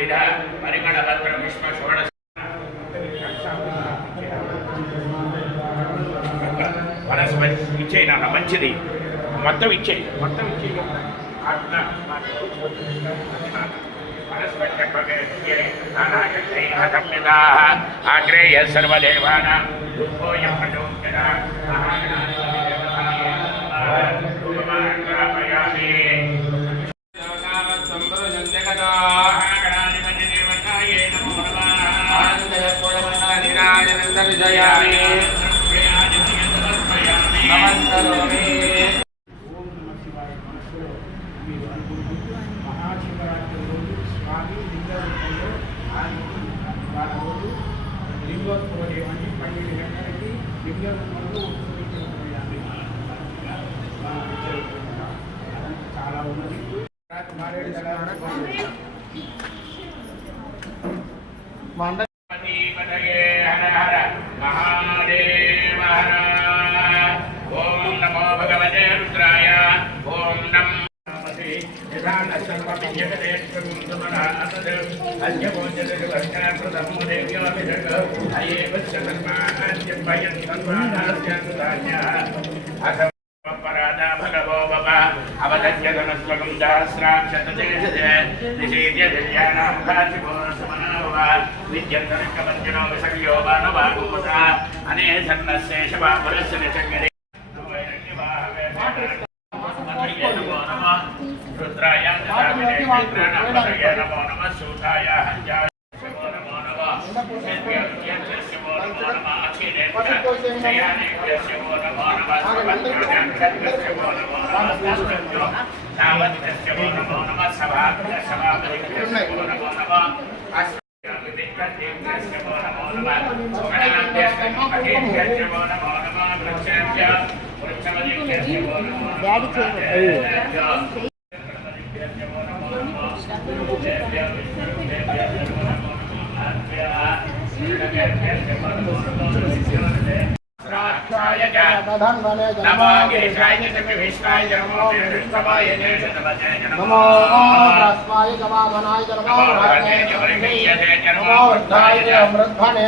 విధ పరిమళ పరిమళపత్ర పుష్ప షోడశ. వనస్పతి ఇచ్చేయి నాన్న మంచిది. మొత్తం ఇచ్చేయి మొత్తం ఇచ్చేయి అట్లా ఆగ్రేయ సర్వదేవానాం. రూపోయం అనుకుంటూ మహాశివరాత్రి రోజు స్వామి లింగ రూపంలో ఆయన రోజు లింగోత్సవం అని పన్నెండు గంటలకి లింగ రూపంలో చాలా ఉన్నది మారేడు అవగత్యతనస్వగం సహస్రాక్షతేషేద్యజయానాభాశిపోసమనోవా విద్యంతనకపంచనో విసర్యో వానవాగుముత అనే సన్నశేషవాపురస్య నిషంగరే పరాదా భగవో బవ అవదత్యతమస్వకం సహస్రాక్షతదేశదే నిషేద్య దివ్యానాం కాశిభో సమనోవ విద్యంతరకవంజనో విసర్యో బాణవాగూత అనే సన్నశేషవా పురస్య నిచంగరే రుద్రాయ నమో నమ సూతాయ హంజాయ నమో నమ నమో నమ డాడీ చేయమని నమో గిరిశాయ చక్రవిష్ణాయ నమో విష్ణవాయ నమో నమో రస్మాయ జమాధనాయ నమో నమో వృద్ధాయ అమృద్భనే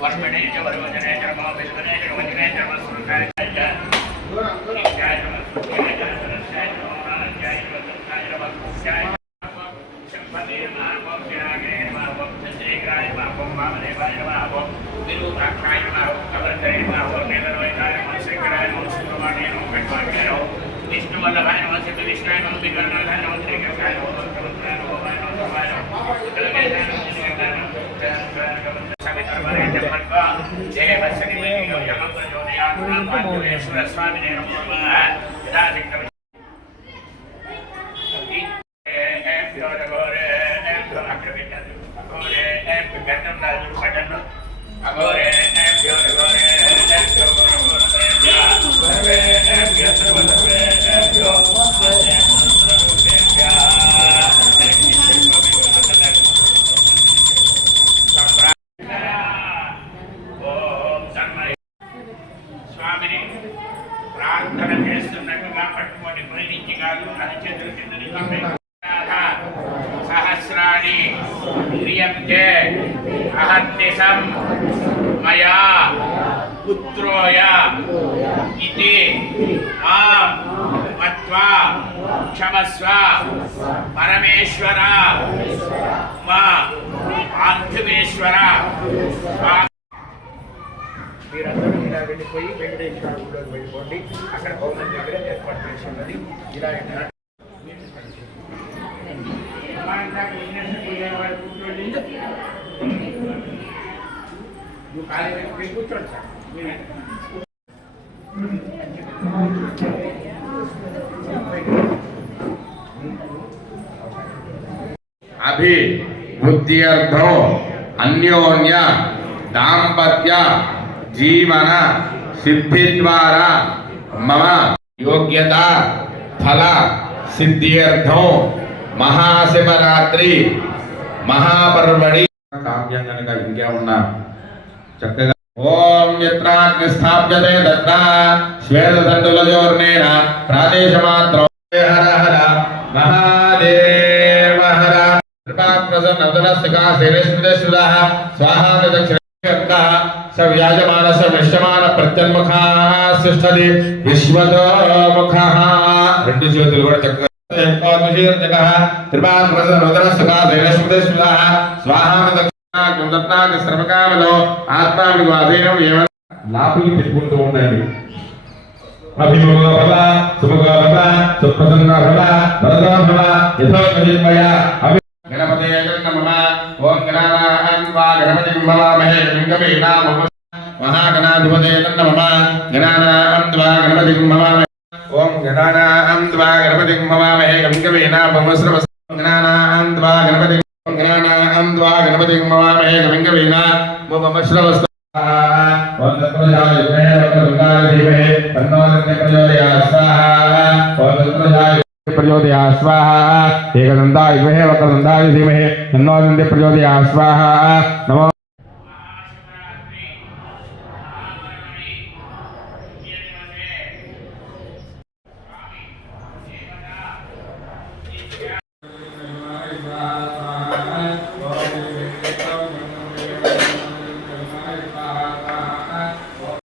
वर्मणे च वर्वचने च मम विद्वने च वचने च मम सुरकाय च विष्णुवल्लभाय नमः सिद्ध विष्णाय नमः विघ्नाय नमः त्रिकर्णाय नमः त्रिकर्णाय नमः भवाय नमः भवाय नमः ದೇವ ಸನ್ನಿಧಿಯಲ್ಲಿ ಯಮಕುಂಡೋನ ಯಾತ್ರಾ ಪಾಂಚವೇಶ್ವರ ಸ್ವಾಮಿ ನಮಃ Ahora సహస్రాణి క్రియంతే అహర్నిశం మయా పుత్రోయ ఇతి మాం మత్వా క్షమస్వ పరమేశ్వర మా పార్థివేశ్వర మీరందరూ ఇలా వెళ్ళిపోయి వెంకటేశ్వర గుడిలోకి వెళ్ళిపోండి. అక్కడ పౌర్ణమి దగ్గర ఏర్పాటు చేసి ఉన్నది. ఇలా अभी बुद्धि अन्योन्य दापत्य जीवन सिद्धि द्वारा मम योग्यता फल सिद्धियर्थ महाशिवरात्रि మహాపర్వడి కావ్యం కనుక ఇంకేమన్నా చక్కగా ఓం యత్రాగ్ని స్థాప్యతే తత్ర శ్వేతదండులయోర్నేన ప్రాదేశమాత్రం. హర హర మహాదేవ హర. కృపాప్రసన్నదనస్తికాశిరస్మిదశ్రుదః స్వాహాదక్షిణः స విశ్వమాన ప్రత్యన్ముఖా సృష్టది విశ్వతో ముఖ రెండు చేతులు కూడా చక్కగా లాపుకి తిప్పుకుంటూ ఉండండి అభిముఖ భవ సుముఖ భవ సుప్రసన్న భవ వరదో భవ యథోపజిన్మయ అభి గణపతే నమః ఓం గణానాహం వా గణపతిం భవామహే గంగమే నామ. మహాగణాధిపతే నమః గణానాహం త్వా గణపతిం భవామహే ఓం గణానాహం త్వా గణపతిం భవామహే గంగమే నామ గణానాహం త్వా గణపతిం గణానాహం త్వా గణపతిం భవామహే గంగమే నామ శ్రవస్త ఓం తత్ప్రజాయ విద్మహే వక్రతుండాయ ధీమహి తన్నో దంతే ప్రచోదయాత్ స్వాహా ఓం తత్ప్రజాయ ప్రచోదయాత్ స్వాహా ఏకదంతాయ విద్మహే వక్రతుండాయ ధీమహి తన్నో దంతే